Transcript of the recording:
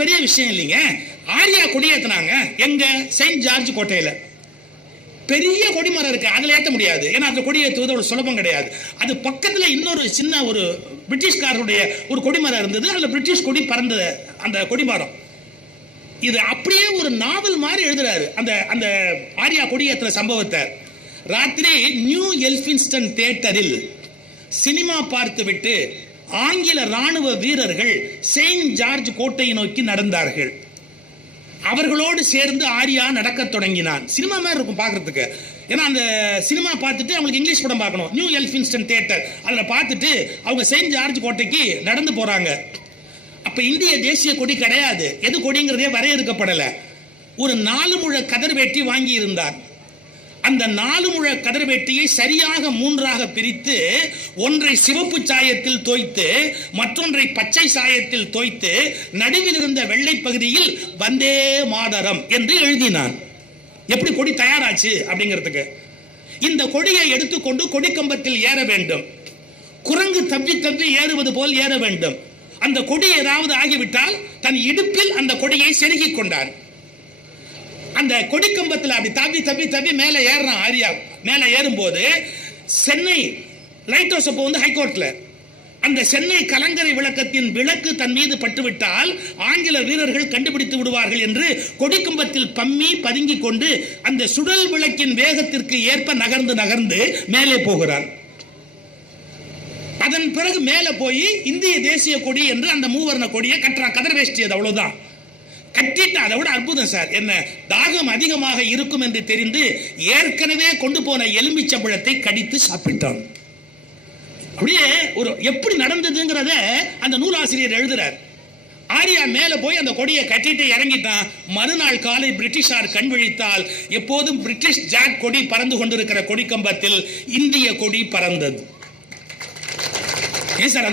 பெரிய விஷயம் இல்லைங்க. ஆரியா கொடியேற்றினாங்க எங்க? செயின்ட் ஜார்ஜ் கோட்டையில. பெரிய கொடிமரம் இருக்கு, அதுல ஏற்ற முடியாது, ஏன்னா அந்த கொடியேற்றுவது ஒரு சுலபம் கிடையாது. அது பக்கத்துல இன்னொரு சின்ன ஒரு பிரிட்டிஷ்காரருடைய ஒரு கொடிமரம் இருந்தது, அதுல பிரிட்டிஷ் கொடி பறந்த அந்த கொடிமரம். இது அப்படியே ஒரு நாவல் மாதிரி எழுதுறாரு அந்த அந்த ஆரியா கொடியேற்ற சம்பவத்தை. ராத்திரி நியூ எல்பின்ஸ்டன் தியேட்டரில் சினிமா பார்த்துவிட்டு ஆங்கில ராணுவ வீரர்கள் செயின்ட் ஜார்ஜ் கோட்டையை நோக்கி நடந்தார்கள். அவர்களோடு சேர்ந்து ஆரியா நடக்க தொடங்கினான். சினிமா மாதிரி இருக்கும் பார்க்கறதுக்கு. ஏன்னா அந்த சினிமா பார்த்துட்டு அவங்களுக்கு இங்கிலீஷ் படம் பார்க்கணும். நியூ எல்பின்ஸ்டன் தியேட்டர், அதில் பார்த்துட்டு அவங்க செயின்ட் ஜார்ஜ் கோட்டைக்கு நடந்து போறாங்க. அப்ப இந்திய தேசிய கொடி கிடையாது, எது கொடிங்கிறதே வரையறுக்கப்படலை. ஒரு 4 முழ கதர் வேட்டி வாங்கி இருந்தார். அந்த 4 முழ கதர் வேட்டியை சரியாக 3ஆக பிரித்து, ஒன்றை சிவப்பு சாயத்தில் தோய்த்து, மற்றொன்றை பச்சை சாயத்தில் தோய்த்து, நடுவில் இருந்த வெள்ளை பகுதியில் வந்தே மாதரம் என்று எழுதினான். எப்படி கொடி தயாராச்சு அப்படிங்கிறதுக்கு. இந்த கொடியை எடுத்துக்கொண்டு கொடிக்கம்பத்தில் ஏற வேண்டும். குரங்கு தப்பி தப்பி ஏறுவது போல் ஏற வேண்டும். அந்த கொடி ஏதாவது ஆகிவிட்டால் தன் இடுப்பில் அந்த கொடியை செருகிக் கொண்டான். அந்த கொடிக்கம்பத்தில் அப்படி தப்பி தப்பி தப்பி மேலே ஏறான் ஆரியா. மேலே ஏறும்போது சென்னை லைட் ஹவுஸ் அப்போ ஹைகோர்ட்ல அந்த சென்னை கலங்கரை விளக்கத்தின் விளக்கு தன் மீது பட்டுவிட்டால் ஆங்கில வீரர்கள் கண்டுபிடித்து விடுவார்கள் என்று கொடிக்கம்பத்தில் பம்மி பதுங்கிக் கொண்டு அந்த சுடல் விளக்கின் வேகத்திற்கு ஏற்ப நகர்ந்து நகர்ந்து மேலே போகிறான். அதன் பிறகு மேலே போய் இந்திய தேசிய கொடி என்று அந்த மூவர்ண கொடியை கட்டுறான். கதர் வேஷ்டி, அது அவ்வளவுதான். கட்டிட்டு அதை விட அற்புதம் சார், என்ன தாகம் அதிகமாக இருக்கும் என்று தெரிந்து ஏற்கனவே கொண்டு போன எலுமிச்சம்பழத்தை கடித்து சாப்பிட்டான். அப்படியே ஒரு எப்படி நடந்ததுங்கிறத அந்த நூலாசிரியர் எழுதுறார். ஆரியா மேல போய் அந்த கொடியை கட்டிட்டு இறங்கிட்டான். மறுநாள் காலை பிரிட்டிஷார் கண் விழித்தால் எப்போதும் பிரிட்டிஷ் ஜாக் கொடி பறந்து கொண்டிருக்கிற கொடிக்கம்பத்தில் இந்திய கொடி பறந்தது. ஏன் சார் அந்த